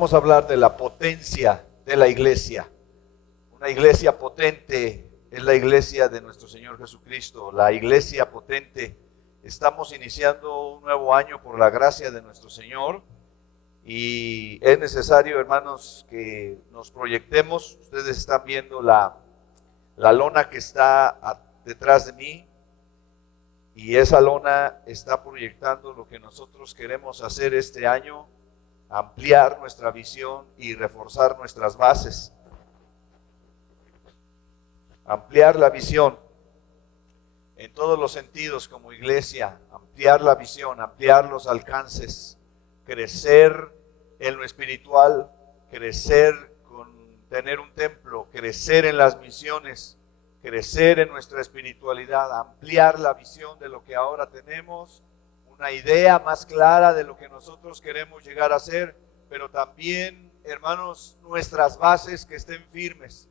vamos a hablar de la potencia de la iglesia. Una iglesia potente es la iglesia de nuestro Señor Jesucristo. La iglesia potente. Estamos iniciando un nuevo año por la gracia de nuestro Señor y es necesario, hermanos, que nos proyectemos. Ustedes están viendo la lona que está detrás de mí, y esa lona está proyectando lo que nosotros queremos hacer este año: ampliar nuestra visión y reforzar nuestras bases. Ampliar la visión en todos los sentidos como iglesia, ampliar la visión, ampliar los alcances, crecer en lo espiritual, crecer con tener un templo, crecer en las misiones, crecer en nuestra espiritualidad, ampliar la visión de lo que ahora tenemos, una idea más clara de lo que nosotros queremos llegar a ser, pero también, hermanos, nuestras bases que estén firmes.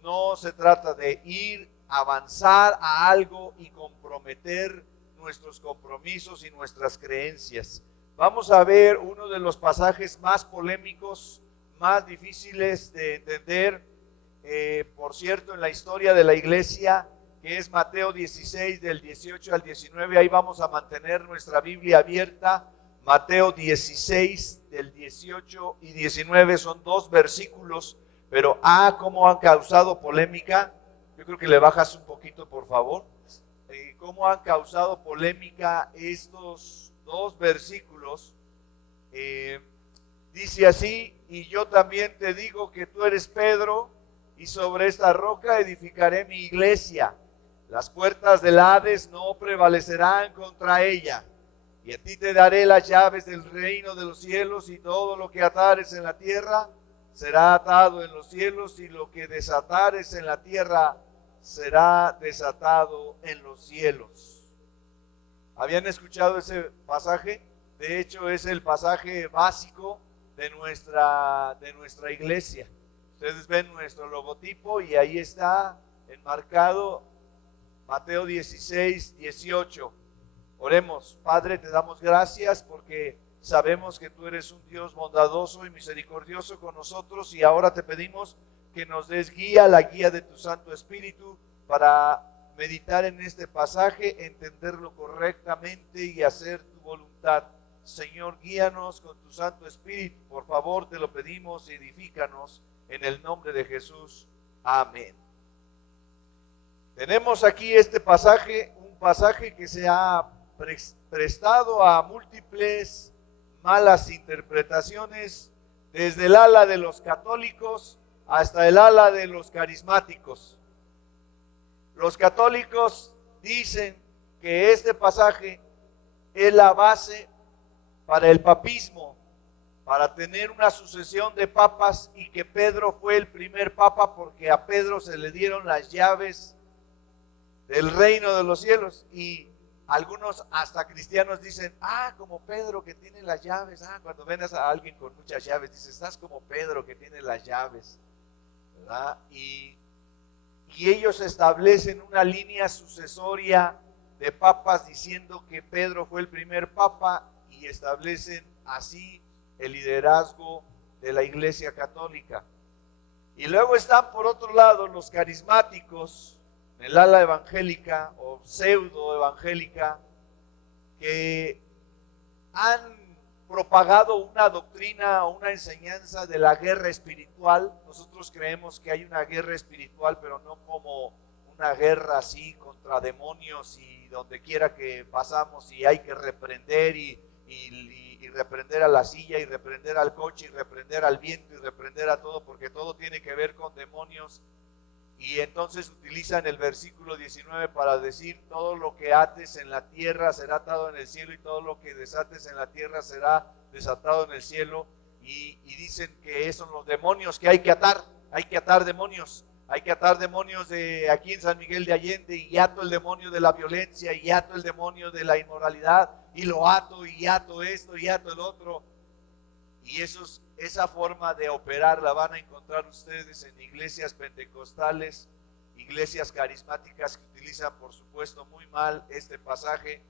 No se trata de avanzar a algo y comprometer nuestros compromisos y nuestras creencias. Vamos a ver uno de los pasajes más polémicos, más difíciles de entender, por cierto, en la historia de la iglesia, que es Mateo 16, del 18 al 19. Ahí vamos a mantener nuestra Biblia abierta. Mateo 16, del 18 y 19, son dos versículos, pero cómo han causado polémica. Yo creo que le bajas un poquito, por favor. Cómo han causado polémica estos dos versículos. Dice así: y yo también te digo que tú eres Pedro, y sobre esta roca edificaré mi iglesia. Las puertas del Hades no prevalecerán contra ella. Y a ti te daré las llaves del reino de los cielos, y todo lo que atares en la tierra será atado en los cielos, y lo que desatares en la tierra será desatado en los cielos. ¿Habían escuchado ese pasaje? De hecho, es el pasaje básico de nuestra iglesia. Ustedes ven nuestro logotipo y ahí está enmarcado Mateo 16, 18. Oremos. Padre, te damos gracias porque sabemos que tú eres un Dios bondadoso y misericordioso con nosotros, y ahora te pedimos que nos des la guía de tu Santo Espíritu para meditar en este pasaje, entenderlo correctamente y hacer tu voluntad. Señor, guíanos con tu Santo Espíritu, por favor, te lo pedimos, edifícanos en el nombre de Jesús. Amén. Tenemos aquí este pasaje, un pasaje que se ha prestado a múltiples malas interpretaciones, desde el ala de los católicos hasta el ala de los carismáticos. Los católicos dicen que este pasaje es la base para el papismo, para tener una sucesión de papas, y que Pedro fue el primer papa porque a Pedro se le dieron las llaves del reino de los cielos. Y algunos hasta cristianos dicen: como Pedro que tiene las llaves. Cuando ven a alguien con muchas llaves, dices: estás como Pedro que tiene las llaves, ¿verdad? Y ellos establecen una línea sucesoria de papas diciendo que Pedro fue el primer papa, y establecen así el liderazgo de la Iglesia Católica. Y luego están, por otro lado, los carismáticos, en el ala evangélica o pseudo evangélica, que han propagado una doctrina o una enseñanza de la guerra espiritual. Nosotros creemos que hay una guerra espiritual, pero no como una guerra así contra demonios y donde quiera que pasamos y hay que reprender y reprender a la silla y reprender al coche y reprender al viento y reprender a todo, porque todo tiene que ver con demonios. Y entonces utilizan el versículo 19 para decir: todo lo que ates en la tierra será atado en el cielo, y todo lo que desates en la tierra será desatado en el cielo. Y dicen que esos son los demonios que hay que atar demonios. Hay que atar demonios de aquí en San Miguel de Allende, y ato el demonio de la violencia, y ato el demonio de la inmoralidad, y lo ato, y ato esto, y ato el otro. Y esa forma de operar la van a encontrar ustedes en iglesias pentecostales, iglesias carismáticas, que utilizan, por supuesto, muy mal este pasaje.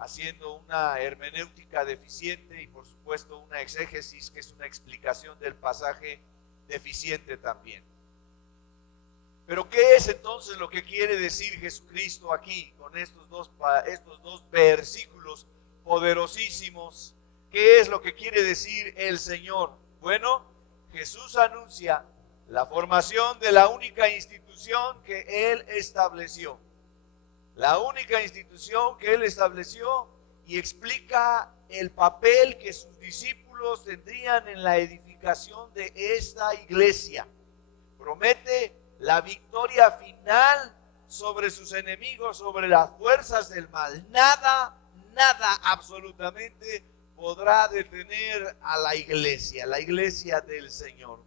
haciendo una hermenéutica deficiente y por supuesto una exégesis, que es una explicación del pasaje, deficiente también. Pero ¿qué es entonces lo que quiere decir Jesucristo aquí con estos dos versículos poderosísimos? ¿Qué es lo que quiere decir el Señor? Bueno, Jesús anuncia la formación de la única institución que Él estableció. La única institución que Él estableció, y explica el papel que sus discípulos tendrían en la edificación de esta iglesia. Promete la victoria final sobre sus enemigos, sobre las fuerzas del mal. Nada, absolutamente podrá detener a la iglesia del Señor.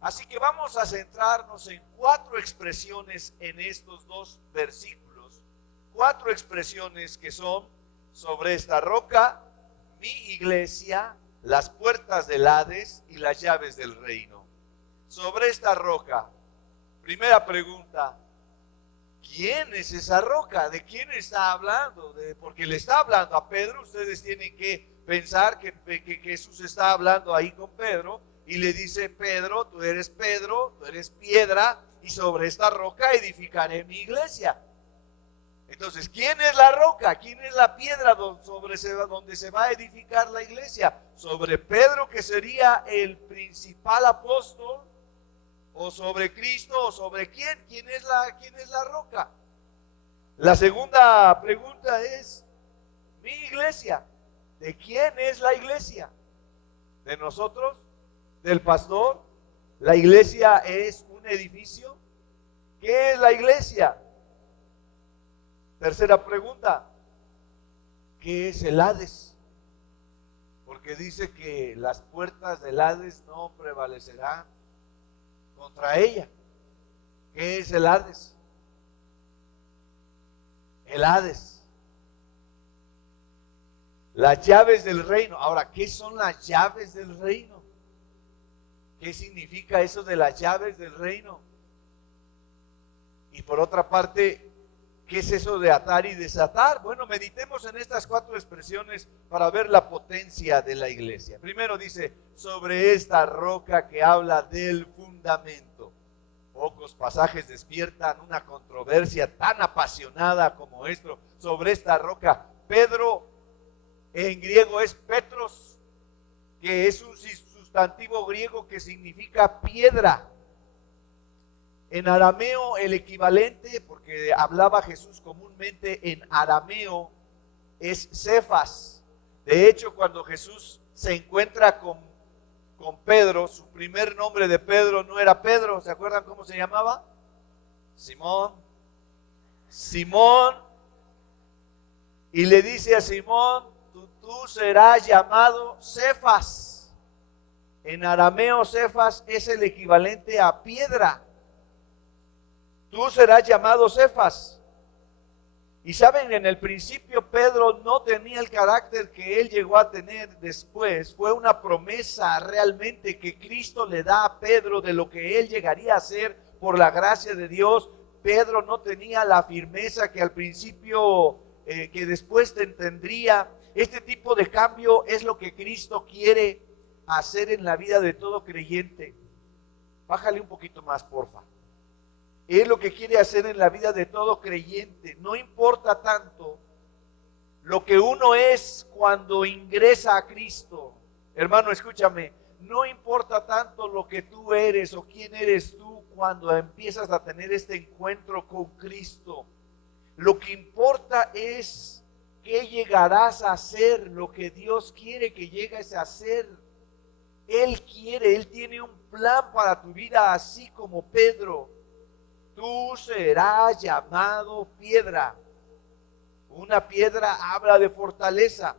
Así que vamos a centrarnos en 4 expresiones en estos 2 versículos. 4 expresiones que son: sobre esta roca, mi iglesia, las puertas del Hades y las llaves del reino. Sobre esta roca. Primera pregunta: ¿quién es esa roca? ¿De quién está hablando? Porque le está hablando a Pedro. Ustedes tienen que pensar que Jesús está hablando ahí con Pedro y le dice: Pedro, tú eres piedra, y sobre esta roca edificaré mi iglesia. Entonces, ¿quién es la roca? ¿Quién es la piedra donde se va a edificar la iglesia? ¿Sobre Pedro, que sería el principal apóstol? ¿O sobre Cristo? ¿O sobre quién? ¿Quién es la roca? La segunda pregunta es: mi iglesia. ¿De quién es la iglesia? ¿De nosotros? ¿Del pastor? ¿La iglesia es un edificio? ¿Qué es la iglesia? Tercera pregunta: ¿qué es el Hades? Porque dice que las puertas del Hades no prevalecerán contra ella. ¿Qué es el Hades? El Hades. Las llaves del reino. Ahora, ¿qué son las llaves del reino? ¿Qué significa eso de las llaves del reino? Y por otra parte, ¿qué es eso de atar y desatar? Bueno, meditemos en estas 4 expresiones para ver la potencia de la iglesia. Primero dice: sobre esta roca, que habla del fundamento. Pocos pasajes despiertan una controversia tan apasionada como esto. Sobre esta roca. Pedro, en griego es Petros, que es un sustantivo griego que significa piedra. En arameo el equivalente, porque hablaba Jesús comúnmente en arameo, es Cefas. De hecho, cuando Jesús se encuentra con Pedro, su primer nombre de Pedro no era Pedro. ¿Se acuerdan cómo se llamaba? Simón. Y le dice a Simón: tú serás llamado Cefas. En arameo Cefas es el equivalente a piedra. Tú serás llamado Cefas. Y saben, en el principio Pedro no tenía el carácter que él llegó a tener después. Fue una promesa realmente que Cristo le da a Pedro de lo que él llegaría a hacer por la gracia de Dios. Pedro no tenía la firmeza que al principio, que después tendría. Este tipo de cambio es lo que Cristo quiere hacer en la vida de todo creyente. Bájale un poquito más, porfa. Es lo que quiere hacer en la vida de todo creyente. No importa tanto lo que uno es cuando ingresa a Cristo. Hermano, escúchame. No importa tanto lo que tú eres o quién eres tú cuando empiezas a tener este encuentro con Cristo. Lo que importa es qué llegarás a hacer, lo que Dios quiere que llegues a hacer. Él tiene un plan para tu vida, así como Pedro. Tú serás llamado piedra. Una piedra habla de fortaleza.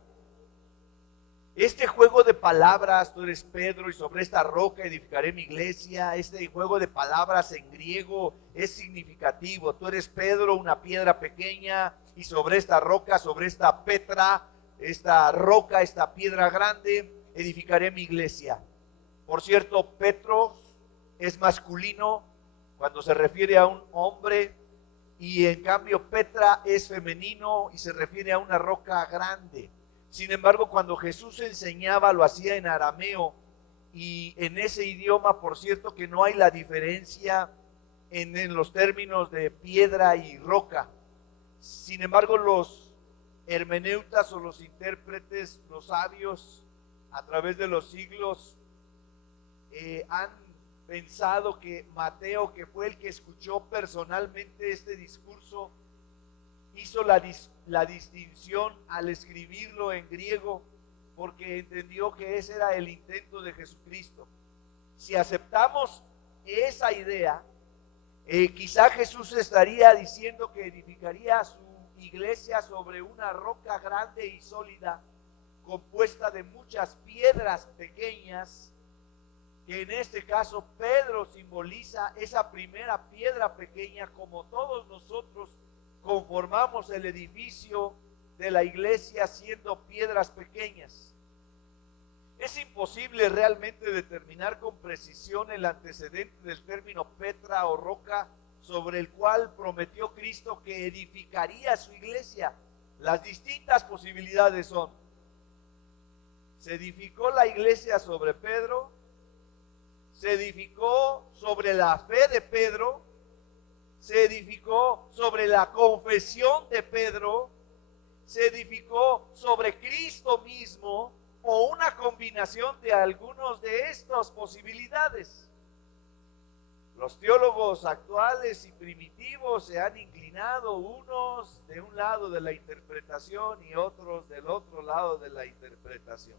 Este juego de palabras: tú eres Pedro y sobre esta roca edificaré mi iglesia. Este juego de palabras en griego es significativo. Tú eres Pedro, una piedra pequeña, y sobre esta roca, sobre esta Petra, esta roca, esta piedra grande, edificaré mi iglesia. Por cierto, Petros es masculino. Cuando se refiere a un hombre, y en cambio Petra es femenino y se refiere a una roca grande. Sin embargo, cuando Jesús enseñaba lo hacía en arameo, y en ese idioma, por cierto, que no hay la diferencia en los términos de piedra y roca. Sin embargo, los hermeneutas o los intérpretes, los sabios, a través de los siglos, han pensado que Mateo, que fue el que escuchó personalmente este discurso, hizo la distinción al escribirlo en griego, porque entendió que ese era el intento de Jesucristo. Si aceptamos esa idea, quizá Jesús estaría diciendo que edificaría su iglesia sobre una roca grande y sólida, compuesta de muchas piedras pequeñas, que en este caso Pedro simboliza esa primera piedra pequeña, como todos nosotros conformamos el edificio de la iglesia siendo piedras pequeñas. Es imposible realmente determinar con precisión el antecedente del término Petra o roca sobre el cual prometió Cristo que edificaría su iglesia. Las distintas posibilidades son: se edificó la iglesia sobre Pedro, se edificó sobre la fe de Pedro, se edificó sobre la confesión de Pedro, se edificó sobre Cristo mismo, o una combinación de algunos de estas posibilidades. Los teólogos actuales y primitivos se han inclinado, unos de un lado de la interpretación y otros del otro lado de la interpretación.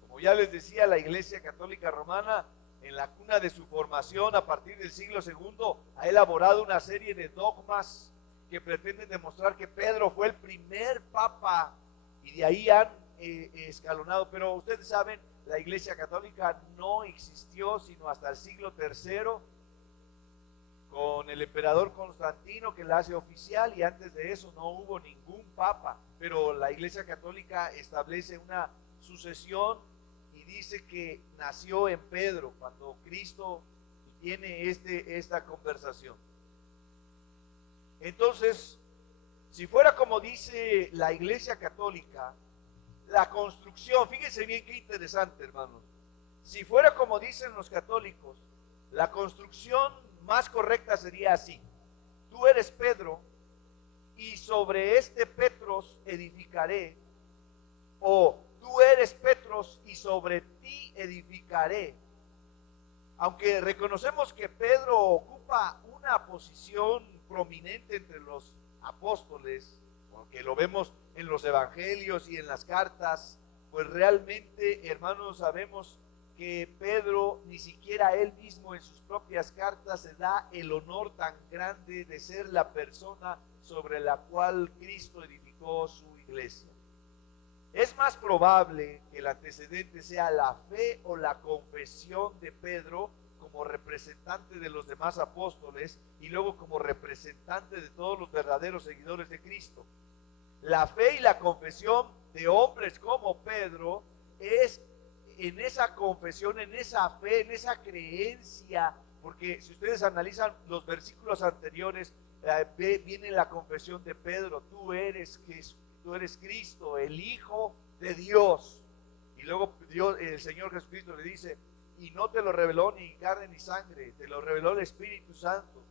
Como ya les decía, la Iglesia Católica Romana, en la cuna de su formación a partir del siglo II, ha elaborado una serie de dogmas que pretenden demostrar que Pedro fue el primer papa, y de ahí han escalonado. Pero ustedes saben, la Iglesia Católica no existió sino hasta el siglo III, con el emperador Constantino, que la hace oficial, y antes de eso no hubo ningún papa. Pero la Iglesia Católica establece una sucesión y dice que nació en Pedro, cuando Cristo tiene esta conversación. Entonces, si fuera como dice la Iglesia Católica, la construcción, fíjense bien qué interesante, hermanos, si fuera como dicen los católicos, la construcción más correcta sería así: tú eres Pedro, y sobre este Petros edificaré, o tú eres Petros y sobre ti edificaré. Aunque reconocemos que Pedro ocupa una posición prominente entre los apóstoles, porque lo vemos en los evangelios y en las cartas, pues realmente, hermanos, sabemos que Pedro, ni siquiera él mismo en sus propias cartas, se da el honor tan grande de ser la persona sobre la cual Cristo edificó su iglesia. Es más probable que el antecedente sea la fe o la confesión de Pedro como representante de los demás apóstoles, y luego como representante de todos los verdaderos seguidores de Cristo. La fe y la confesión de hombres como Pedro es en esa confesión, en esa fe, en esa creencia, porque si ustedes analizan los versículos anteriores, viene la confesión de Pedro: tú eres Cristo, el Hijo de Dios. Y luego el Señor Jesucristo le dice: y no te lo reveló ni carne ni sangre, te lo reveló el Espíritu Santo.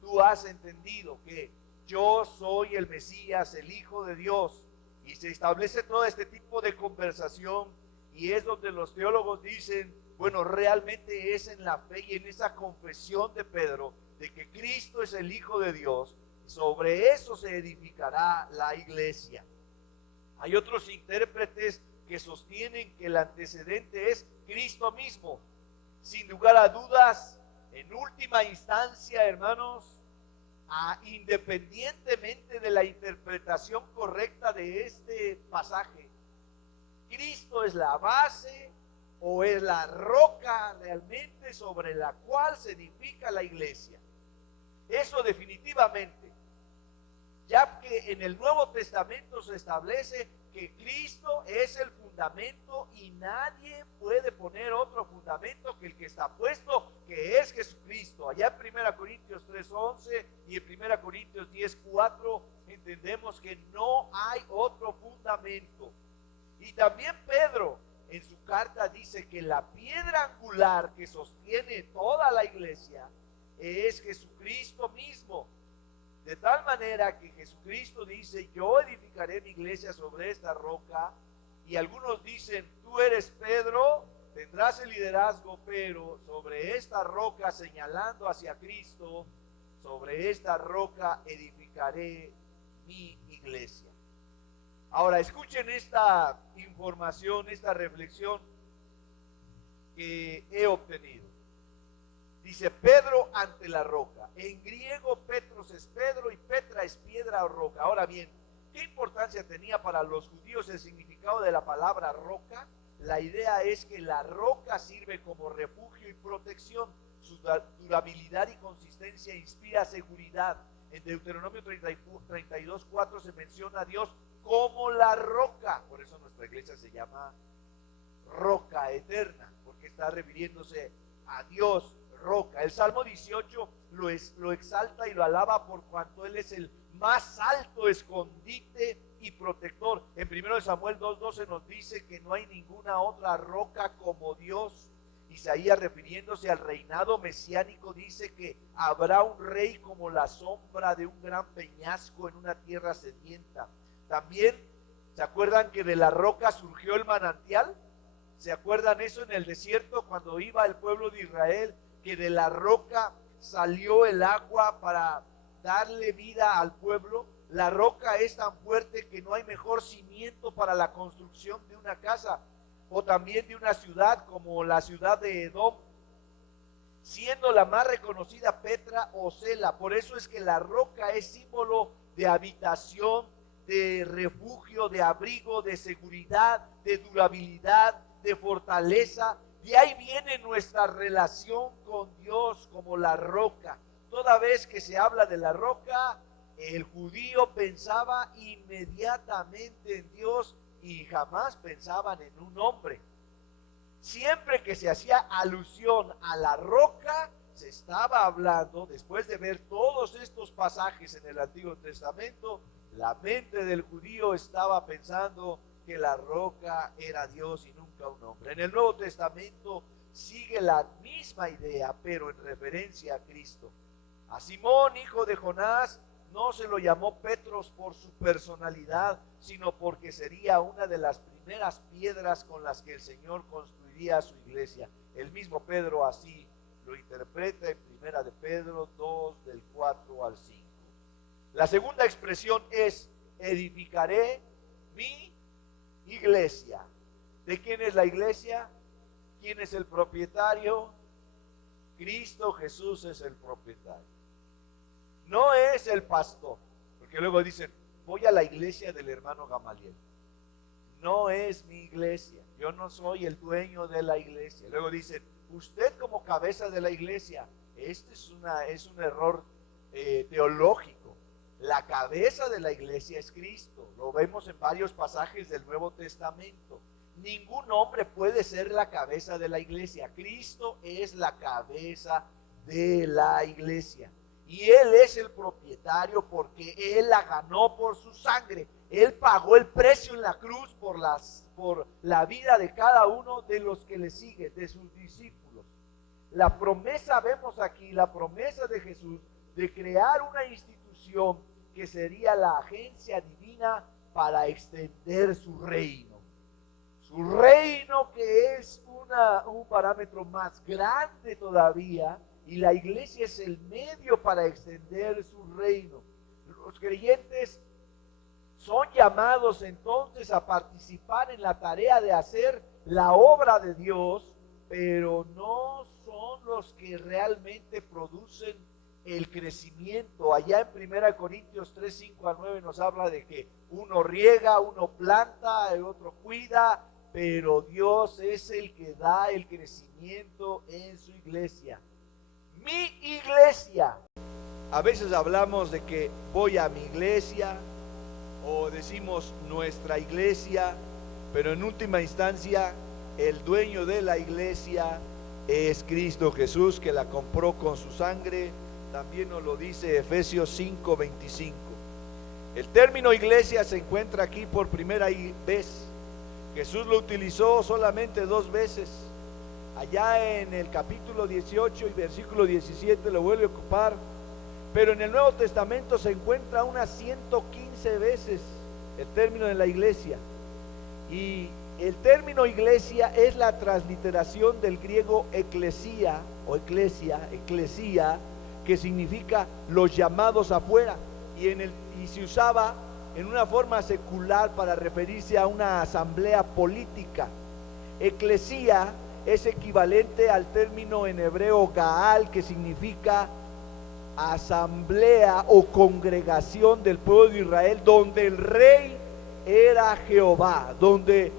Tú has entendido que yo soy el Mesías, el Hijo de Dios. Y se establece todo este tipo de conversación, y es donde los teólogos dicen: bueno, realmente es en la fe y en esa confesión de Pedro de que Cristo es el Hijo de Dios, sobre eso se edificará la iglesia. Hay otros intérpretes que sostienen que el antecedente es Cristo mismo. Sin lugar a dudas, en última instancia, hermanos, independientemente de la interpretación correcta de este pasaje, Cristo es la base o es la roca realmente sobre la cual se edifica la iglesia. Eso definitivamente, ya que en el Nuevo Testamento se establece que Cristo es el fundamento y nadie puede poner otro fundamento que el que está puesto, que que es Jesucristo. Allá en 1 Corintios 3:11 y en 1 Corintios 10:4 entendemos que no hay otro fundamento. Y también Pedro en su carta dice que la piedra angular que sostiene toda la iglesia es Jesucristo mismo. De tal manera que Jesucristo dice: yo edificaré mi iglesia sobre esta roca. Y algunos dicen: tú eres Pedro, tendrás el liderazgo, pero sobre esta roca, señalando hacia Cristo, sobre esta roca edificaré mi iglesia. Ahora escuchen esta información, esta reflexión que he obtenido. Dice: Pedro ante la roca. En griego Petros es Pedro y Petra es piedra o roca. Ahora bien, ¿qué importancia tenía para los judíos el significado de la palabra roca? La idea es que la roca sirve como refugio y protección. Su durabilidad y consistencia inspira seguridad. En Deuteronomio 32:4 se menciona a Dios como la roca. Por eso nuestra iglesia se llama Roca Eterna, porque está refiriéndose a Dios, roca. El Salmo 18 lo exalta y lo alaba por cuanto Él es el más alto escondite y protector. En 1 Samuel 2:12 nos dice que no hay ninguna otra roca como Dios. Isaías, refiriéndose al reinado mesiánico, dice que habrá un rey como la sombra de un gran peñasco en una tierra sedienta. También, ¿se acuerdan que de la roca surgió el manantial? ¿Se acuerdan eso en el desierto cuando iba el pueblo de Israel? Que de la roca salió el agua para darle vida al pueblo. La roca es tan fuerte que no hay mejor cimiento para la construcción de una casa o también de una ciudad, como la ciudad de Edom, siendo la más reconocida Petra o Sela. Por eso es que la roca es símbolo de habitación, de refugio, de abrigo, de seguridad, de durabilidad, de fortaleza. De ahí viene nuestra relación con Dios como la roca. Toda vez que se habla de la roca, el judío pensaba inmediatamente en Dios y jamás pensaban en un hombre. Siempre que se hacía alusión a la roca, se estaba hablando, después de ver todos estos pasajes en el Antiguo Testamento, la mente del judío estaba pensando que la roca era Dios y nunca un hombre. En el Nuevo Testamento sigue la misma idea, pero en referencia a Cristo. A Simón, hijo de Jonás, no se lo llamó Petros por su personalidad, sino porque sería una de las primeras piedras con las que el Señor construiría su iglesia. El mismo Pedro así lo interpreta en 1 de Pedro 2, del 4 al 5. La segunda expresión es: edificaré mi iglesia. ¿De quién es la iglesia? ¿Quién es el propietario? Cristo Jesús es el propietario. No es el pastor, porque luego dicen: voy a la iglesia del hermano Gamaliel. No es mi iglesia, yo no soy el dueño de la iglesia. Luego dicen: usted como cabeza de la iglesia. Este es un error teológico. La cabeza de la iglesia es Cristo. Lo vemos en varios pasajes del Nuevo Testamento. Ningún hombre puede ser la cabeza de la iglesia. Cristo es la cabeza de la iglesia. Y Él es el propietario porque Él la ganó por su sangre. Él pagó el precio en la cruz por la vida de cada uno de los que le siguen, de sus discípulos. La promesa, vemos aquí, la promesa de Jesús de crear una institución que sería la agencia divina para extender su reino. Su reino, que es un parámetro más grande todavía, y la iglesia es el medio para extender su reino. Los creyentes son llamados entonces a participar en la tarea de hacer la obra de Dios, pero no son los que realmente producen el crecimiento. Allá en 1 Corintios 3, 5 a 9 nos habla de que uno riega, uno planta, el otro cuida, pero Dios es el que da el crecimiento en su iglesia. Mi iglesia. A veces hablamos de que voy a mi iglesia o decimos nuestra iglesia, pero en última instancia el dueño de la iglesia es Cristo Jesús, que la compró con su sangre. También nos lo dice Efesios 5:25. El término iglesia se encuentra aquí por primera vez. Jesús lo utilizó solamente 2 veces. Allá en el capítulo 18 y versículo 17 lo vuelve a ocupar, pero en el Nuevo Testamento se encuentra unas 115 veces el término de la iglesia. Y el término iglesia es la transliteración del griego eclesia o eclesia, que significa los llamados afuera, y se usaba en una forma secular para referirse a una asamblea política. Eclesia es equivalente al término en hebreo Gaal, que significa asamblea o congregación del pueblo de Israel, donde el rey era Jehová, donde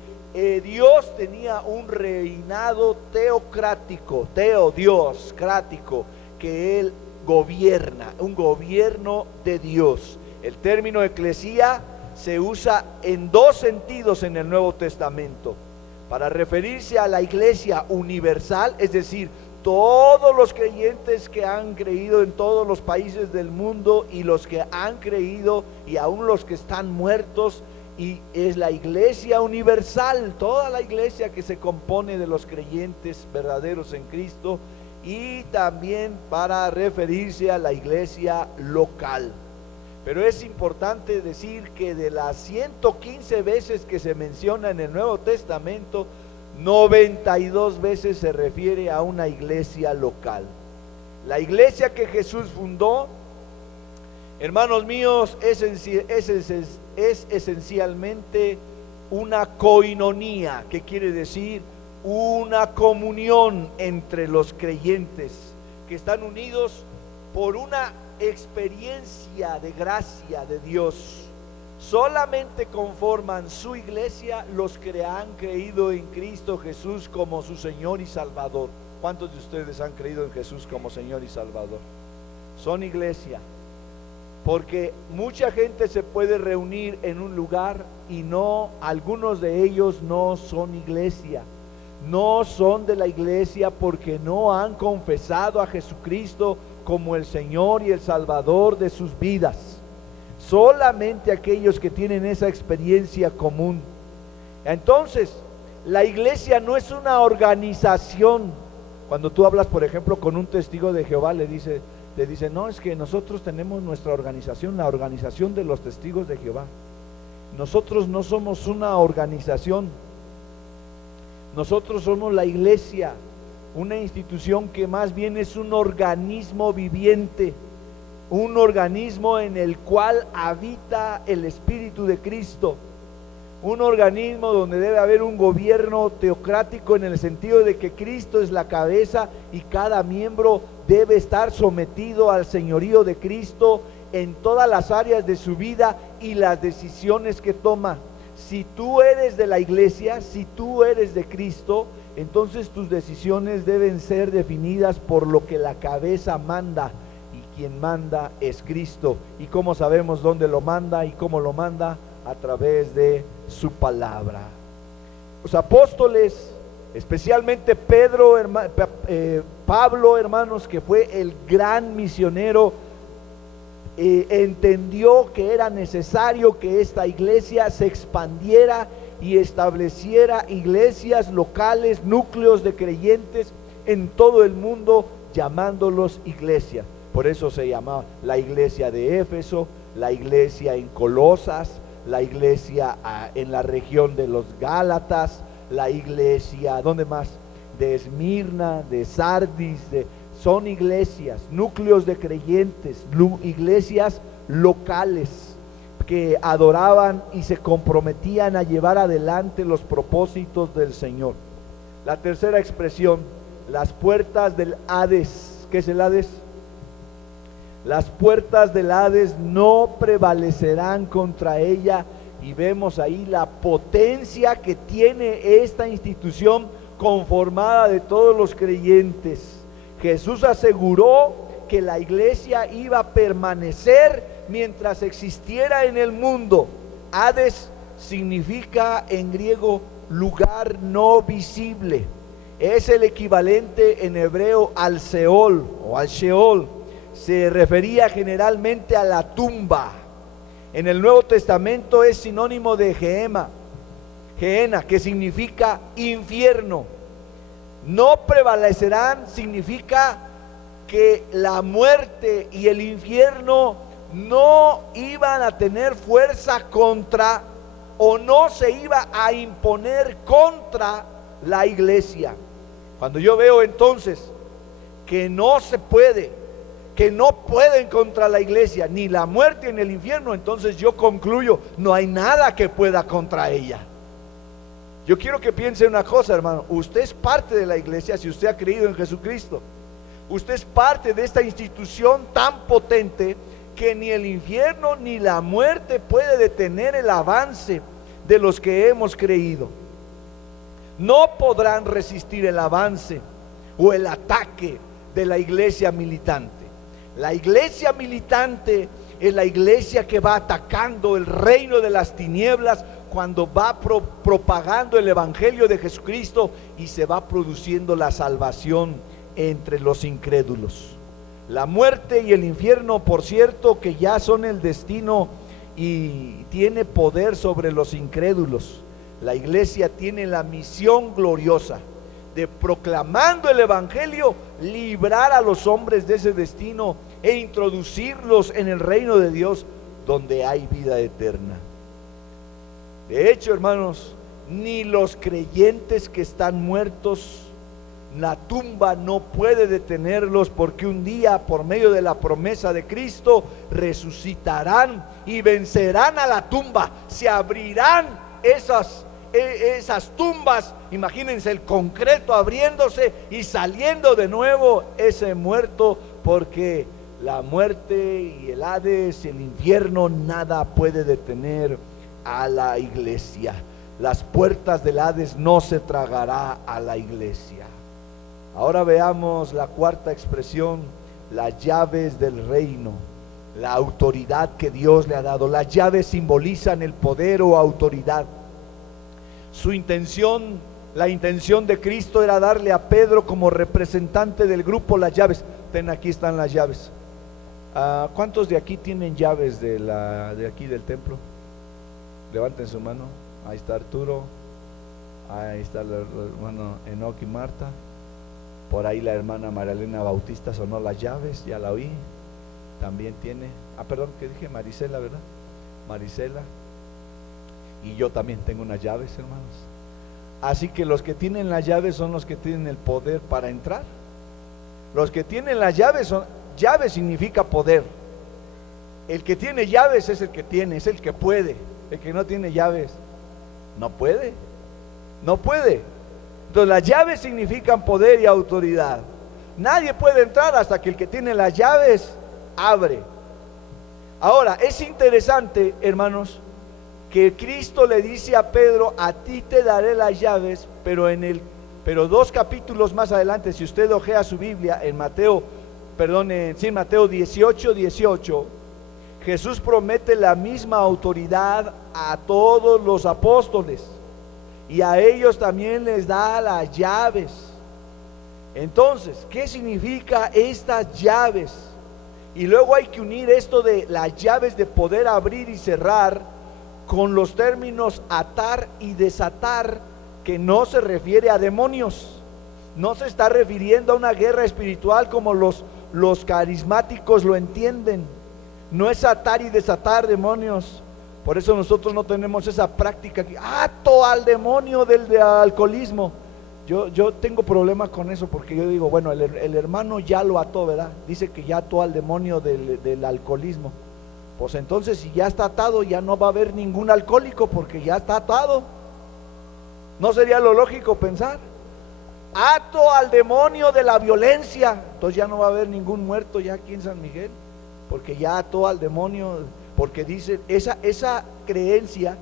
Dios tenía un reinado teocrático, Dios crático, que él gobierna, un gobierno de Dios. El término eclesia se usa en 2 sentidos en el Nuevo Testamento: para referirse a la iglesia universal, es decir, todos los creyentes que han creído en todos los países del mundo, y los que han creído y aún los que están muertos, y es la iglesia universal, toda la iglesia que se compone de los creyentes verdaderos en Cristo. Y también para referirse a la iglesia local. Pero es importante decir que de las 115 veces que se menciona en el Nuevo Testamento, 92 veces se refiere a una iglesia local. La iglesia que Jesús fundó, hermanos míos, es esencialmente una koinonía, que quiere decir una comunión entre los creyentes que están unidos por una experiencia de gracia de Dios. Solamente conforman su iglesia los que han creído en Cristo Jesús como su Señor y Salvador. ¿Cuántos de ustedes han creído en Jesús como Señor y Salvador? Son iglesia. Porque mucha gente se puede reunir en un lugar y algunos de ellos no son iglesia. No son de la iglesia porque no han confesado a Jesucristo como el Señor y el Salvador de sus vidas. Solamente aquellos que tienen esa experiencia común. Entonces, la iglesia no es una organización. Cuando tú hablas, por ejemplo, con un testigo de Jehová, te dice, no, es que nosotros tenemos nuestra organización, la organización de los testigos de Jehová. Nosotros no somos una organización. Nosotros somos la iglesia, una institución que más bien es un organismo viviente, un organismo en el cual habita el Espíritu de Cristo, un organismo donde debe haber un gobierno teocrático, en el sentido de que Cristo es la cabeza y cada miembro debe estar sometido al señorío de Cristo en todas las áreas de su vida y las decisiones que toma. Si tú eres de la iglesia, si tú eres de Cristo, entonces tus decisiones deben ser definidas por lo que la cabeza manda, y quien manda es Cristo. ¿Y cómo sabemos dónde lo manda y cómo lo manda? A través de su palabra. Los apóstoles, especialmente Pablo, hermanos, que fue el gran misionero, entendió que era necesario que esta iglesia se expandiera y estableciera iglesias locales, núcleos de creyentes en todo el mundo, llamándolos iglesias. Por eso se llamaba la iglesia de Éfeso, la iglesia en Colosas, la iglesia en la región de los Gálatas, la iglesia, ¿dónde más? De Esmirna, de Sardis, son iglesias, núcleos de creyentes, iglesias locales que adoraban y se comprometían a llevar adelante los propósitos del Señor. La tercera expresión, las puertas del Hades. ¿Qué es el Hades? Las puertas del Hades no prevalecerán contra ella, y vemos ahí la potencia que tiene esta institución conformada de todos los creyentes. Jesús aseguró que la iglesia iba a permanecer mientras existiera en el mundo. Hades significa en griego lugar no visible, es el equivalente en hebreo al Seol o al Sheol. Se refería generalmente a la tumba. En el Nuevo Testamento es sinónimo de Gehenna, que significa infierno. No prevalecerán significa que la muerte y el infierno no iban a tener fuerza contra, o no se iba a imponer contra la iglesia. Cuando yo veo entonces que no se puede, que no pueden contra la iglesia, ni la muerte ni el infierno, entonces yo concluyo, no hay nada que pueda contra ella. Yo quiero que piense una cosa, hermano. Usted es parte de la iglesia si usted ha creído en Jesucristo. Usted es parte de esta institución tan potente que ni el infierno ni la muerte puede detener el avance de los que hemos creído. No podrán resistir el avance o el ataque de la iglesia militante. La iglesia militante es la iglesia que va atacando el reino de las tinieblas cuando va propagando el evangelio de Jesucristo y se va produciendo la salvación entre los incrédulos. La muerte y el infierno, por cierto, que ya son el destino y tiene poder sobre los incrédulos. La iglesia tiene la misión gloriosa de, proclamando el evangelio, librar a los hombres de ese destino e introducirlos en el reino de Dios, donde hay vida eterna. De hecho, hermanos, ni los creyentes que están muertos, la tumba no puede detenerlos, porque un día, por medio de la promesa de Cristo, resucitarán y vencerán a la tumba. Se abrirán esas tumbas. Imagínense el concreto abriéndose y saliendo de nuevo ese muerto, porque la muerte y el Hades y el infierno, nada puede detener a la iglesia. Las puertas del Hades no se tragará a la iglesia. Ahora veamos la cuarta expresión, las llaves del reino, la autoridad que Dios le ha dado. Las llaves simbolizan el poder o autoridad. Su intención, la intención de Cristo era darle a Pedro como representante del grupo las llaves. Aquí están las llaves. ¿Cuántos de aquí tienen llaves de aquí del templo? Levanten su mano. Ahí está Arturo, ahí está el hermano Enoch y Marta. Por ahí la hermana Marilena Bautista sonó las llaves, ya la oí. También tiene, perdón, que dije Marisela, ¿verdad? Marisela. Y yo también tengo unas llaves, hermanos. Así que los que tienen las llaves son los que tienen el poder para entrar. Los que tienen las llaves llaves significa poder. El que tiene llaves es el que tiene, es el que puede. El que no tiene llaves no puede. Entonces las llaves significan poder y autoridad. Nadie puede entrar hasta que el que tiene las llaves abre. Ahora, es interesante, hermanos, que Cristo le dice a Pedro, a ti te daré las llaves, pero 2 capítulos más adelante, si usted ojea su Biblia, en Mateo 18:18, Jesús promete la misma autoridad a todos los apóstoles, y a ellos también les da las llaves. Entonces, ¿qué significa estas llaves? Y luego hay que unir esto de las llaves de poder abrir y cerrar con los términos atar y desatar, que no se refiere a demonios. No se está refiriendo a una guerra espiritual como los carismáticos lo entienden. No es atar y desatar demonios. Por eso nosotros no tenemos esa práctica que ato al demonio del alcoholismo. Yo tengo problema con eso, porque yo digo, bueno, el hermano ya lo ató, ¿verdad? Dice que ya ató al demonio del alcoholismo. Pues entonces, si ya está atado, ya no va a haber ningún alcohólico, porque ya está atado. ¿No sería lo lógico pensar? Ato al demonio de la violencia, entonces ya no va a haber ningún muerto ya aquí en San Miguel, porque ya ató al demonio. Porque dice, esa creencia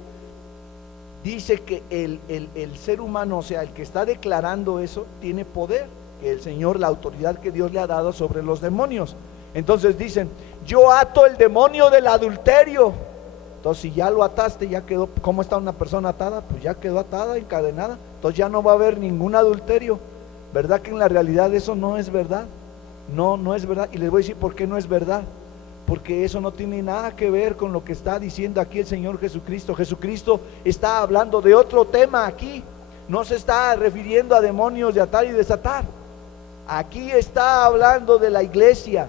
dice que el ser humano, o sea, el que está declarando eso, tiene poder, que el Señor, la autoridad que Dios le ha dado sobre los demonios. Entonces dicen, yo ato el demonio del adulterio. Entonces, si ya lo ataste, ya quedó. ¿Cómo está una persona atada? Pues ya quedó atada, encadenada. Entonces ya no va a haber ningún adulterio. ¿Verdad que en la realidad eso no es verdad? No, no es verdad. Y les voy a decir por qué no es verdad. Porque eso no tiene nada que ver con lo que está diciendo aquí el Señor Jesucristo. Jesucristo está hablando de otro tema aquí. No se está refiriendo a demonios de atar y desatar. Aquí está hablando de la iglesia.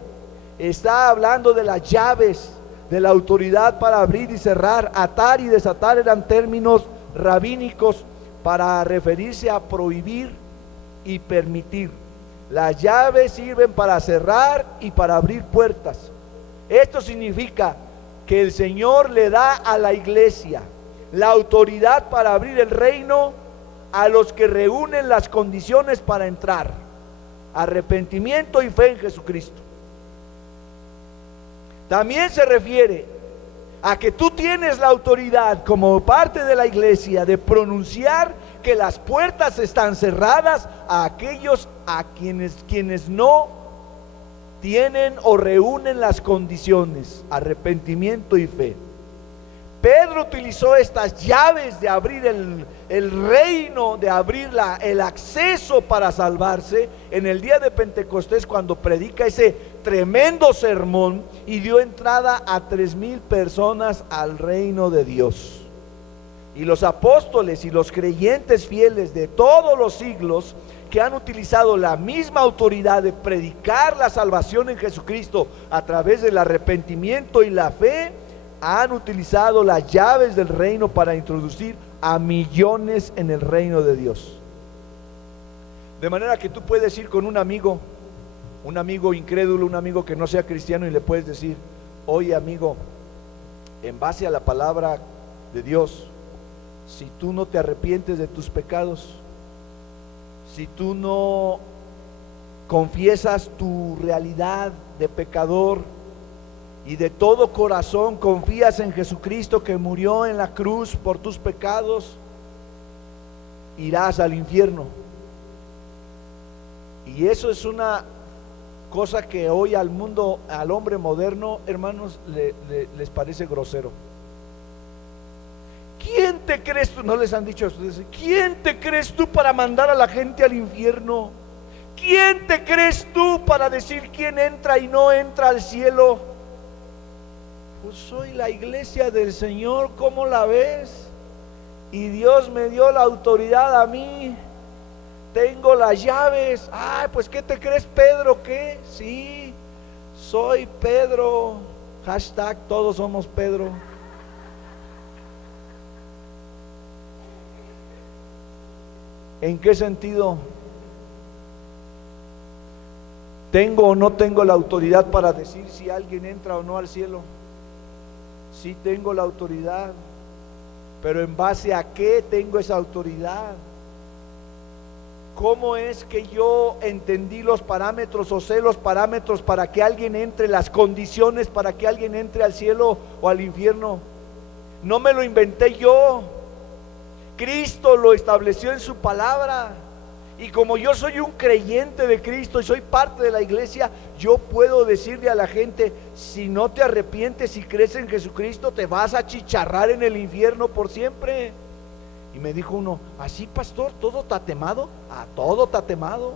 Está hablando de las llaves, de la autoridad para abrir y cerrar. Atar y desatar eran términos rabínicos para referirse a prohibir y permitir. Las llaves sirven para cerrar y para abrir puertas. Esto significa que el Señor le da a la iglesia la autoridad para abrir el reino a los que reúnen las condiciones para entrar: arrepentimiento y fe en Jesucristo. También se refiere a que tú tienes la autoridad como parte de la iglesia de pronunciar que las puertas están cerradas a aquellos a quienes no tienen o reúnen las condiciones: arrepentimiento y fe. Pedro utilizó estas llaves de abrir el reino, de abrir el acceso para salvarse en el día de Pentecostés, cuando predica ese tremendo sermón y dio entrada a 3,000 personas al reino de Dios. Y los apóstoles y los creyentes fieles de todos los siglos, que han utilizado la misma autoridad de predicar la salvación en Jesucristo a través del arrepentimiento y la fe, han utilizado las llaves del reino para introducir a millones en el reino de Dios. De manera que tú puedes ir con un amigo incrédulo, un amigo que no sea cristiano, y le puedes decir: oye amigo, en base a la palabra de Dios, si tú no te arrepientes de tus pecados, si tú no confiesas tu realidad de pecador y de todo corazón confías en Jesucristo que murió en la cruz por tus pecados, irás al infierno. Y eso es una cosa que hoy al mundo, al hombre moderno, hermanos, les parece grosero. ¿Quién te crees tú? ¿No les han dicho a ustedes? ¿Quién te crees tú para mandar a la gente al infierno? ¿Quién te crees tú para decir quién entra y no entra al cielo? Pues soy la iglesia del Señor, ¿cómo la ves? Y Dios me dio la autoridad a mí. Tengo las llaves. Ay, pues ¿qué te crees, Pedro? ¿Qué? Sí, soy Pedro. Hashtag todos somos Pedro. ¿En qué sentido? ¿Tengo o no tengo la autoridad para decir si alguien entra o no al cielo? Sí tengo la autoridad, pero ¿en base a qué tengo esa autoridad? ¿Cómo es que yo entendí los parámetros o sé los parámetros para que alguien entre, las condiciones para que alguien entre al cielo o al infierno? No me lo inventé yo. Cristo lo estableció en su palabra. Y como yo soy un creyente de Cristo y soy parte de la iglesia, yo puedo decirle a la gente: si no te arrepientes y crees en Jesucristo, te vas a chicharrar en el infierno por siempre. Y me dijo uno: ¿así, pastor? ¿Todo tatemado? Todo tatemado.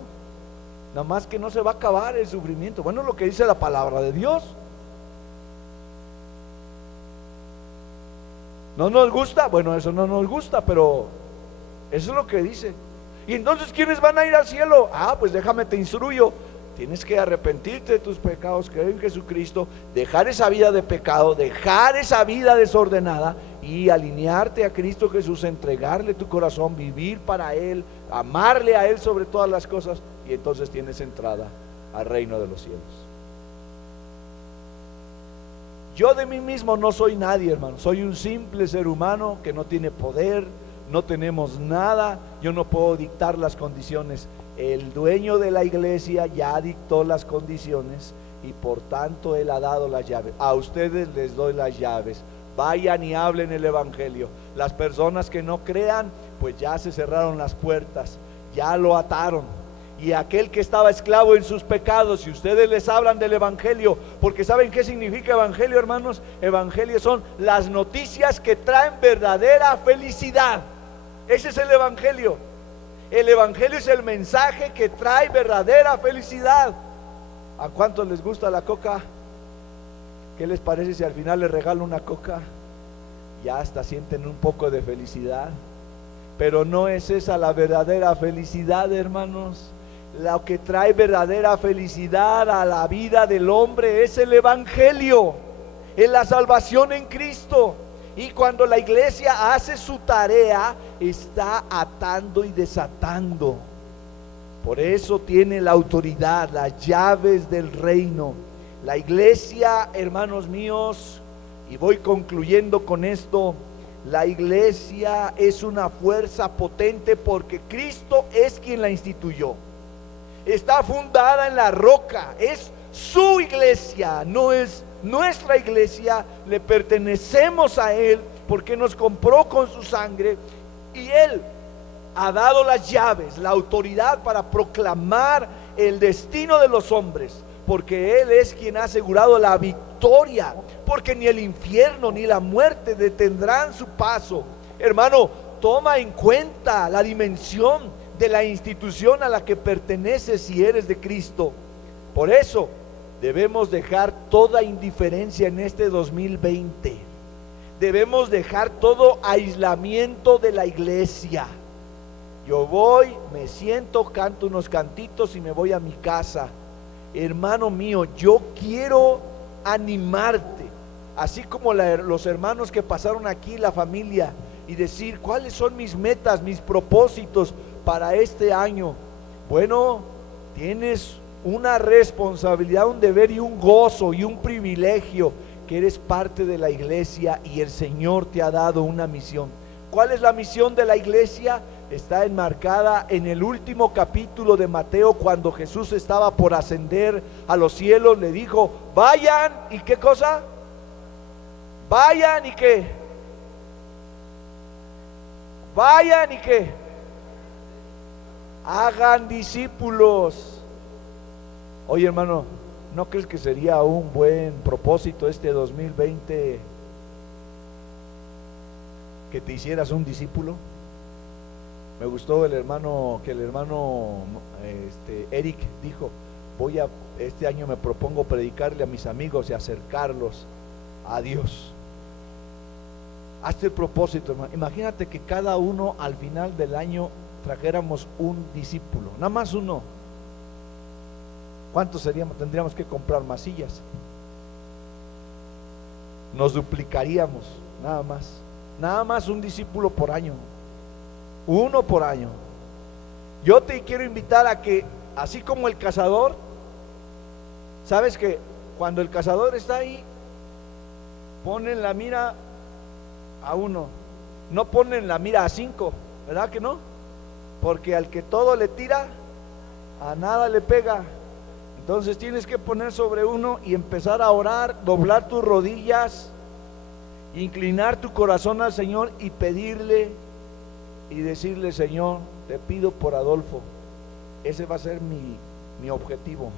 Nada más que no se va a acabar el sufrimiento. Bueno, lo que dice la palabra de Dios. ¿No nos gusta? Bueno, eso no nos gusta, pero eso es lo que dice. Y entonces, ¿quiénes van a ir al cielo? Pues déjame te instruyo. Tienes que arrepentirte de tus pecados, creer en Jesucristo, dejar esa vida de pecado, dejar esa vida desordenada y alinearte a Cristo Jesús, entregarle tu corazón, vivir para Él, amarle a Él sobre todas las cosas, y entonces tienes entrada al reino de los cielos. Yo de mí mismo no soy nadie, hermano. Soy un simple ser humano que no tiene poder, no tenemos nada. Yo no puedo dictar las condiciones. El dueño de la iglesia ya dictó las condiciones y por tanto Él ha dado las llaves. A ustedes les doy las llaves. Vayan y hablen el evangelio. Las personas que no crean, pues ya se cerraron las puertas, ya lo ataron. Y aquel que estaba esclavo en sus pecados, si ustedes les hablan del evangelio, porque ¿saben qué significa evangelio, hermanos? Evangelio son las noticias que traen verdadera felicidad. Ese es el evangelio. El evangelio es el mensaje que trae verdadera felicidad. ¿A cuántos les gusta la coca? ¿Qué les parece si al final les regalo una coca? Ya hasta sienten un poco de felicidad. Pero no es esa la verdadera felicidad, hermanos. Lo que trae verdadera felicidad a la vida del hombre es el evangelio, es la salvación en Cristo. Y cuando la iglesia hace su tarea, está atando y desatando. Por eso tiene la autoridad, las llaves del reino. La iglesia, hermanos míos, y voy concluyendo con esto, la iglesia es una fuerza potente porque Cristo es quien la instituyó. Está fundada en la roca, es su iglesia, no es nuestra iglesia, le pertenecemos a Él porque nos compró con su sangre y Él ha dado las llaves, la autoridad para proclamar el destino de los hombres, porque Él es quien ha asegurado la victoria, porque ni el infierno ni la muerte detendrán su paso. Hermano, toma en cuenta la dimensión de la institución a la que perteneces si eres de Cristo. Por eso debemos dejar toda indiferencia en este 2020. Debemos dejar todo aislamiento de la iglesia. Yo voy, me siento, canto unos cantitos y me voy a mi casa. Hermano mío, yo quiero animarte, así como los hermanos que pasaron aquí, la familia, y decir cuáles son mis metas, mis propósitos para este año. Bueno, tienes una responsabilidad, un deber y un gozo y un privilegio, que eres parte de la iglesia y el Señor te ha dado una misión. ¿Cuál es la misión de la iglesia? Está enmarcada en el último capítulo de Mateo, cuando Jesús estaba por ascender a los cielos. Le dijo: vayan, ¿y qué cosa? Vayan y qué. Vayan y qué. Hagan discípulos. Oye, hermano, ¿no crees que sería un buen propósito este 2020 que te hicieras un discípulo? Me gustó el hermano Eric dijo: este año me propongo predicarle a mis amigos y acercarlos a Dios. Hazte el propósito, hermano. Imagínate que cada uno al final del año trajéramos un discípulo, nada más uno. ¿Cuántos seríamos? Tendríamos que comprar más sillas. Nos duplicaríamos, nada más un discípulo por año. Uno por año. Yo te quiero invitar a que, así como el cazador, sabes que cuando el cazador está ahí, ponen la mira a uno, no ponen la mira a 5, ¿verdad que no? Porque al que todo le tira, a nada le pega. Entonces tienes que poner sobre uno y empezar a orar, doblar tus rodillas, inclinar tu corazón al Señor y pedirle y decirle: Señor, te pido por Adolfo. Ese va a ser mi objetivo.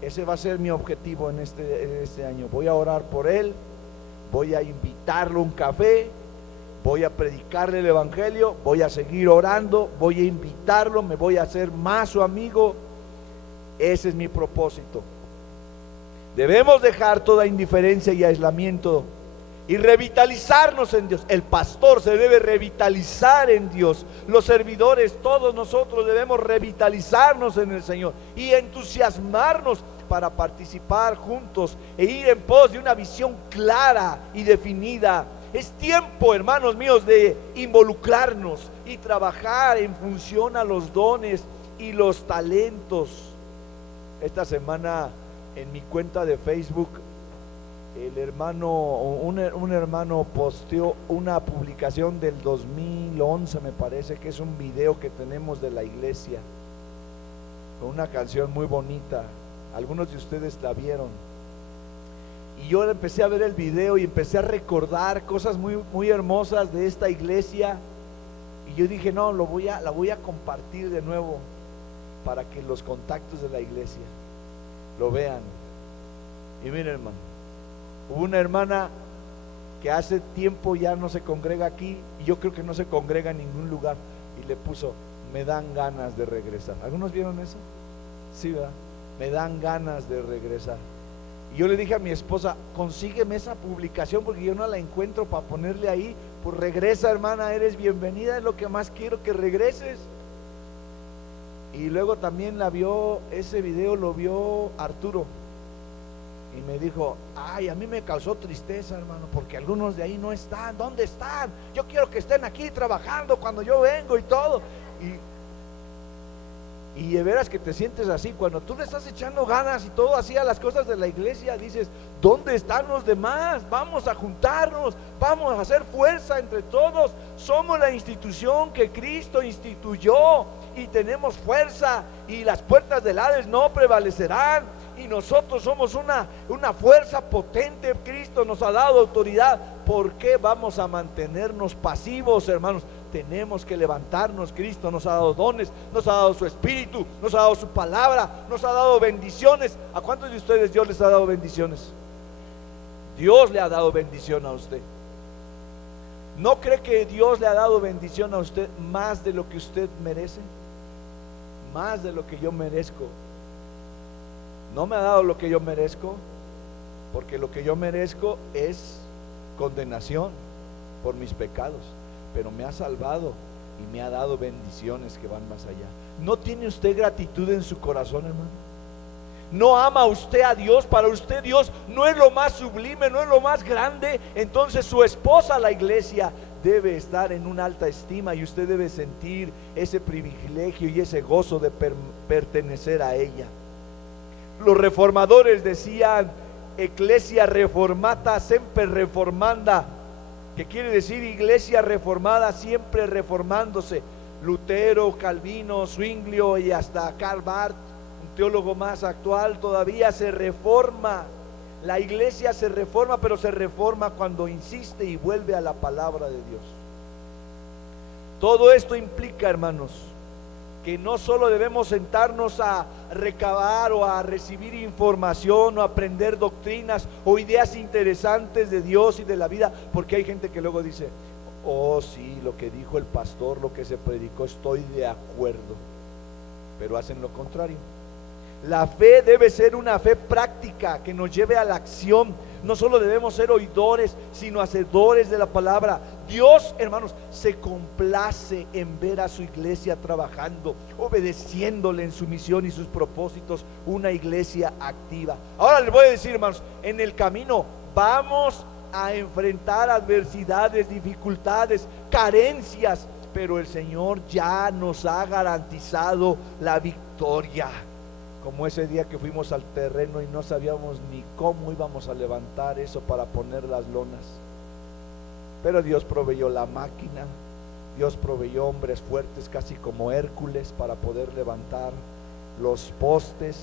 Ese va a ser mi objetivo en este año. Voy a orar por él, voy a invitarlo a un café, voy a predicarle el evangelio, voy a seguir orando, voy a invitarlo, me voy a hacer más su amigo. Ese es mi propósito. Debemos dejar toda indiferencia y aislamiento y revitalizarnos en Dios. El pastor se debe revitalizar en Dios. Los servidores, todos nosotros debemos revitalizarnos en el Señor y entusiasmarnos para participar juntos e ir en pos de una visión clara y definida. Es tiempo, hermanos míos, de involucrarnos y trabajar en función a los dones y los talentos. Esta semana en mi cuenta de Facebook, un hermano posteó una publicación del 2011, me parece, que es un video que tenemos de la iglesia, con una canción muy bonita. Algunos de ustedes la vieron. Y yo empecé a ver el video y empecé a recordar cosas muy, muy hermosas de esta iglesia. Y yo dije: no, la voy a compartir de nuevo para que los contactos de la iglesia lo vean. Y miren, hermano, hubo una hermana que hace tiempo ya no se congrega aquí, y yo creo que no se congrega en ningún lugar, y le puso: me dan ganas de regresar. ¿Algunos vieron eso? Sí, ¿verdad? Me dan ganas de regresar. Y yo le dije a mi esposa, consígueme esa publicación porque yo no la encuentro para ponerle ahí. Pues regresa, hermana, eres bienvenida, es lo que más quiero, que regreses. Y luego también ese video lo vio Arturo. Y me dijo, ay, a mí me causó tristeza, hermano, porque algunos de ahí no están. ¿Dónde están? Yo quiero que estén aquí trabajando cuando yo vengo y todo. Y de veras que te sientes así, cuando tú le estás echando ganas y todo así a las cosas de la iglesia, dices, ¿dónde están los demás? Vamos a juntarnos, vamos a hacer fuerza entre todos. Somos la institución que Cristo instituyó y tenemos fuerza, y las puertas del Hades no prevalecerán, y nosotros somos una fuerza potente. Cristo nos ha dado autoridad. ¿Por qué vamos a mantenernos pasivos, hermanos? Tenemos que levantarnos. Cristo nos ha dado dones, nos ha dado su espíritu, nos ha dado su palabra, nos ha dado bendiciones. ¿A cuántos de ustedes Dios les ha dado bendiciones? Dios le ha dado bendición a usted. ¿No cree que Dios le ha dado bendición a usted más de lo que usted merece? Más de lo que yo merezco. No me ha dado lo que yo merezco, porque lo que yo merezco es condenación por mis pecados, pero me ha salvado y me ha dado bendiciones que van más allá. ¿No tiene usted gratitud en su corazón, hermano? ¿No ama usted a Dios? Para usted Dios no es lo más sublime, no es lo más grande. Entonces su esposa, la iglesia, debe estar en una alta estima, y usted debe sentir ese privilegio y ese gozo de pertenecer a ella. Los reformadores decían Ecclesia reformata semper reformanda, que quiere decir iglesia reformada siempre reformándose. Lutero, Calvino, Zwinglio y hasta Karl Barth, un teólogo más actual, todavía se reforma. La iglesia se reforma, pero se reforma cuando insiste y vuelve a la palabra de Dios. Todo esto implica, hermanos, que no solo debemos sentarnos a recabar o a recibir información o aprender doctrinas o ideas interesantes de Dios y de la vida, porque hay gente que luego dice, oh sí, lo que dijo el pastor, lo que se predicó, estoy de acuerdo, pero hacen lo contrario. La fe debe ser una fe práctica que nos lleve a la acción. No solo debemos ser oidores, sino hacedores de la palabra. Dios, hermanos, se complace en ver a su iglesia trabajando, obedeciéndole en su misión y sus propósitos, una iglesia activa. Ahora les voy a decir, hermanos, en el camino vamos a enfrentar adversidades, dificultades, carencias, pero el Señor ya nos ha garantizado la victoria. Como ese día que fuimos al terreno y no sabíamos ni cómo íbamos a levantar eso para poner las lonas, pero Dios proveyó la máquina, Dios proveyó hombres fuertes casi como Hércules para poder levantar los postes,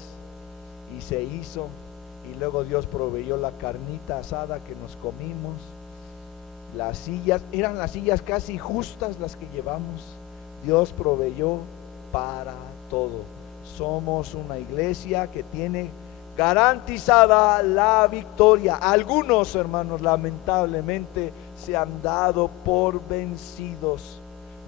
y se hizo. Y luego Dios proveyó la carnita asada que nos comimos, las sillas, eran las sillas casi justas las que llevamos. Dios proveyó para todo. Somos una iglesia que tiene garantizada la victoria. Algunos, hermanos, lamentablemente se han dado por vencidos.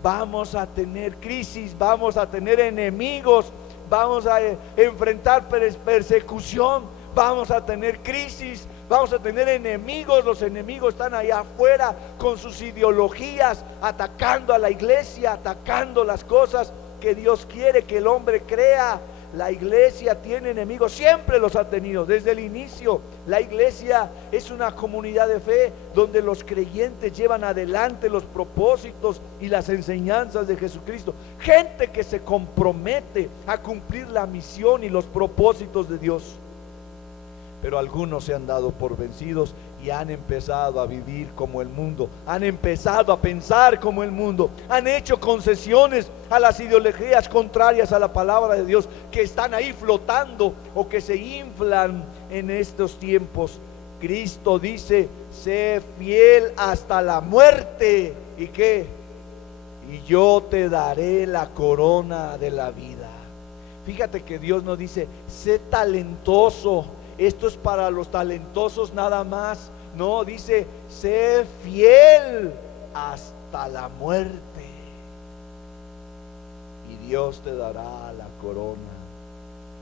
Vamos a tener crisis, vamos a tener enemigos, vamos a enfrentar persecución, vamos a tener crisis, vamos a tener enemigos. Los enemigos están allá afuera con sus ideologías, atacando a la iglesia, atacando las cosas que Dios quiere que el hombre crea. La iglesia tiene enemigos, siempre los ha tenido desde el inicio. La iglesia es una comunidad de fe donde los creyentes llevan adelante los propósitos y las enseñanzas de Jesucristo. Gente que se compromete a cumplir la misión y los propósitos de Dios. Pero algunos se han dado por vencidos y han empezado a vivir como el mundo, han empezado a pensar como el mundo, han hecho concesiones a las ideologías contrarias a la palabra de Dios, que están ahí flotando o que se inflan en estos tiempos. Cristo dice, sé fiel hasta la muerte, ¿y qué? Y yo te daré la corona de la vida. Fíjate que Dios nos dice, sé talentoso. Esto es para los talentosos nada más. No, dice, sé fiel hasta la muerte. Y Dios te dará la corona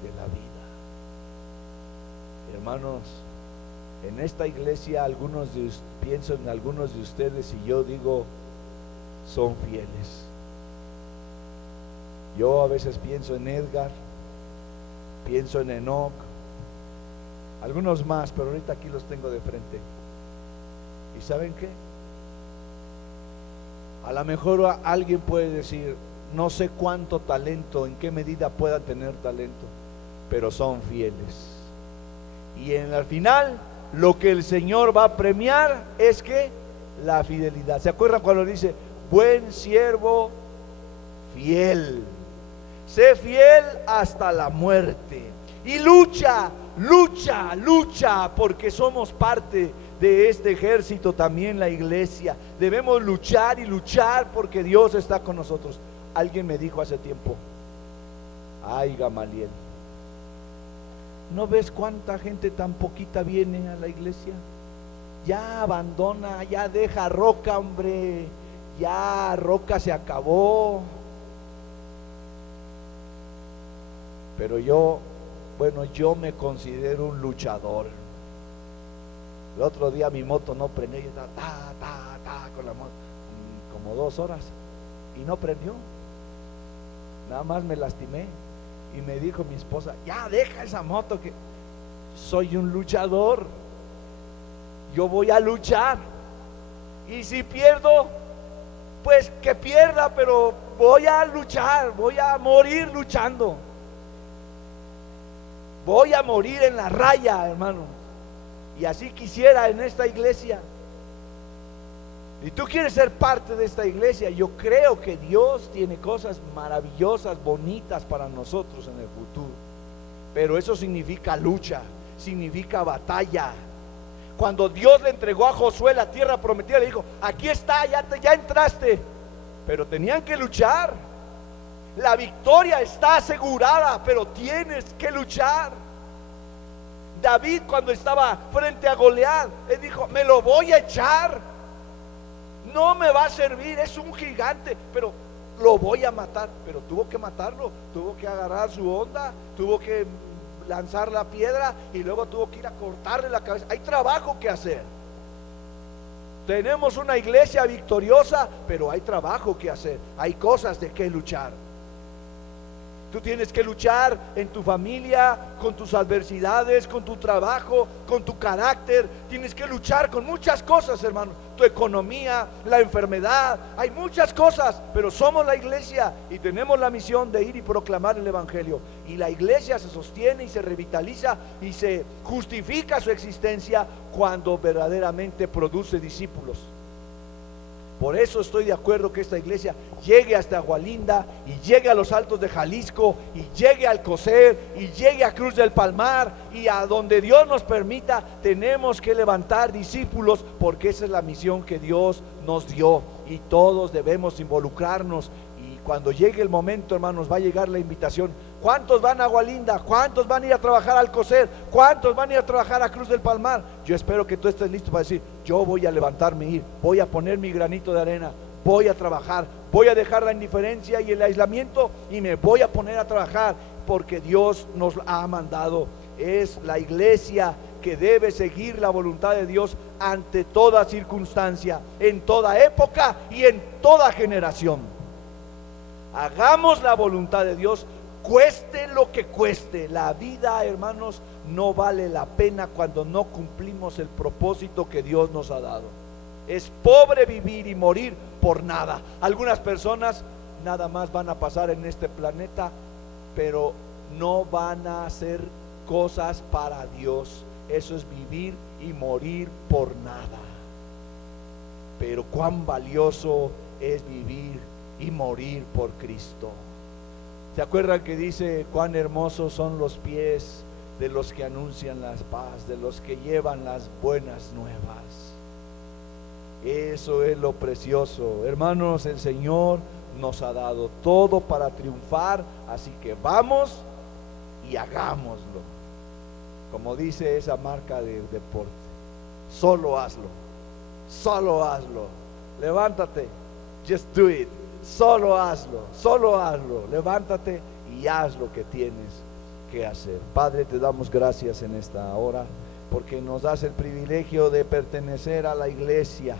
de la vida. Hermanos, en esta iglesia pienso en algunos de ustedes y yo digo, son fieles. Yo a veces pienso en Edgar, pienso en Enoch, algunos más, pero ahorita aquí los tengo de frente. ¿Y saben qué? A lo mejor alguien puede decir, no sé cuánto talento, en qué medida puedan tener talento, pero son fieles. Y al final, lo que el Señor va a premiar es que la fidelidad. ¿Se acuerdan cuando dice, buen siervo fiel? Sé fiel hasta la muerte. Y lucha, lucha, lucha, porque somos parte de este ejército también, la iglesia. Debemos luchar y luchar porque Dios está con nosotros. Alguien me dijo hace tiempo, ay Gamaliel, ¿no ves cuánta gente tan poquita viene a la iglesia? Ya abandona, ya deja Roca, hombre, ya Roca se acabó. Pero yo me considero un luchador. El otro día mi moto no prendió, yo estaba con la moto como 2 horas y no prendió. Nada más me lastimé y me dijo mi esposa, ya deja esa moto, que soy un luchador. Yo voy a luchar y si pierdo, pues que pierda, pero voy a luchar, voy a morir luchando. Voy a morir en la raya, hermano. Y así quisiera en esta iglesia. Y tú quieres ser parte de esta iglesia. Yo creo que Dios tiene cosas maravillosas, bonitas para nosotros en el futuro. Pero eso significa lucha, significa batalla. Cuando Dios le entregó a Josué la tierra prometida, le dijo, aquí está, ya entraste. Pero tenían que luchar. La victoria está asegurada, pero tienes que luchar. David, cuando estaba frente a Goliat, él dijo, me lo voy a echar, no me va a servir, es un gigante, pero lo voy a matar. Pero tuvo que matarlo, tuvo que agarrar su onda, tuvo que lanzar la piedra y luego tuvo que ir a cortarle la cabeza. Hay trabajo que hacer. Tenemos una iglesia victoriosa, pero hay trabajo que hacer, hay cosas de que luchar. Tú tienes que luchar en tu familia, con tus adversidades, con tu trabajo, con tu carácter. Tienes que luchar con muchas cosas, hermano. Tu economía, la enfermedad, hay muchas cosas, pero somos la iglesia y tenemos la misión de ir y proclamar el evangelio. Y la iglesia se sostiene y se revitaliza y se justifica su existencia cuando verdaderamente produce discípulos. Por eso estoy de acuerdo que esta iglesia llegue hasta Agualinda y llegue a los Altos de Jalisco y llegue al Alcocer y llegue a Cruz del Palmar y a donde Dios nos permita. Tenemos que levantar discípulos porque esa es la misión que Dios nos dio y todos debemos involucrarnos. Y cuando llegue el momento, hermanos, va a llegar la invitación. ¿Cuántos van a Agualinda? ¿Cuántos van a ir a trabajar al Alcocer? ¿Cuántos van a ir a trabajar a Cruz del Palmar? Yo espero que tú estés listo para decir, yo voy a levantarme y ir, voy a poner mi granito de arena, voy a trabajar, voy a dejar la indiferencia y el aislamiento y me voy a poner a trabajar porque Dios nos ha mandado. Es la iglesia que debe seguir la voluntad de Dios ante toda circunstancia, en toda época y en toda generación. Hagamos la voluntad de Dios, cueste lo que cueste. La vida, hermanos, no vale la pena cuando no cumplimos el propósito que Dios nos ha dado. Es pobre vivir y morir por nada. Algunas personas nada más van a pasar en este planeta, pero no van a hacer cosas para Dios. Eso es vivir y morir por nada. Pero cuán valioso es vivir y morir por Cristo. ¿Se acuerdan que dice cuán hermosos son los pies de los que anuncian la paz, de los que llevan las buenas nuevas? Eso es lo precioso. Hermanos, el Señor nos ha dado todo para triunfar, así que vamos y hagámoslo. Como dice esa marca de deporte, solo hazlo, solo hazlo. Levántate, just do it. solo hazlo, levántate y haz lo que tienes que hacer. Padre, te damos gracias en esta hora, porque nos das el privilegio de pertenecer a la iglesia.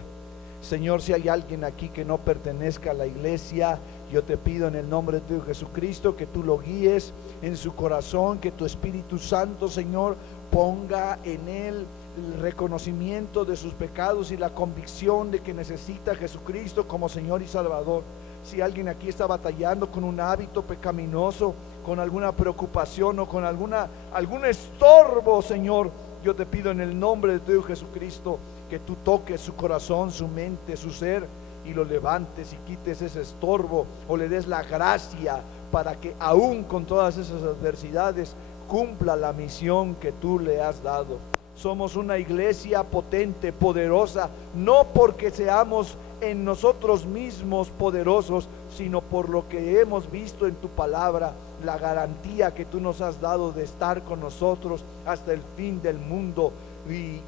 Señor, si hay alguien aquí que no pertenezca a la iglesia, yo te pido en el nombre de Jesucristo que tú lo guíes en su corazón, que tu Espíritu Santo, Señor, ponga en él el reconocimiento de sus pecados y la convicción de que necesita a Jesucristo como Señor y Salvador. Si alguien aquí está batallando con un hábito pecaminoso, con alguna preocupación o con algún estorbo, Señor, yo te pido en el nombre de tu Hijo Jesucristo que tú toques su corazón, su mente, su ser, y lo levantes y quites ese estorbo, o le des la gracia para que aún con todas esas adversidades cumpla la misión que tú le has dado. Somos una iglesia potente, poderosa, no porque seamos en nosotros mismos poderosos, sino por lo que hemos visto en tu palabra, la garantía que tú nos has dado de estar con nosotros hasta el fin del mundo.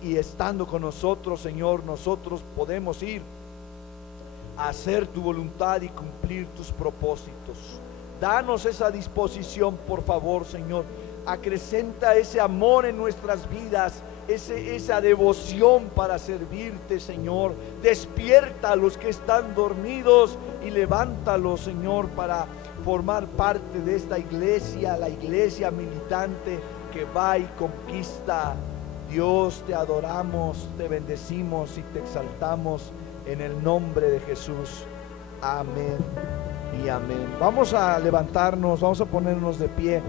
Y estando con nosotros, Señor, nosotros podemos ir a hacer tu voluntad y cumplir tus propósitos. Danos esa disposición, por favor, Señor. Acrecenta ese amor en nuestras vidas, esa devoción para servirte, Señor. Despierta a los que están dormidos y levántalos, Señor, para formar parte de esta iglesia, la iglesia militante que va y conquista. Dios, te adoramos, te bendecimos y te exaltamos en el nombre de Jesús. Amén y amén. Vamos a levantarnos, vamos a ponernos de pie.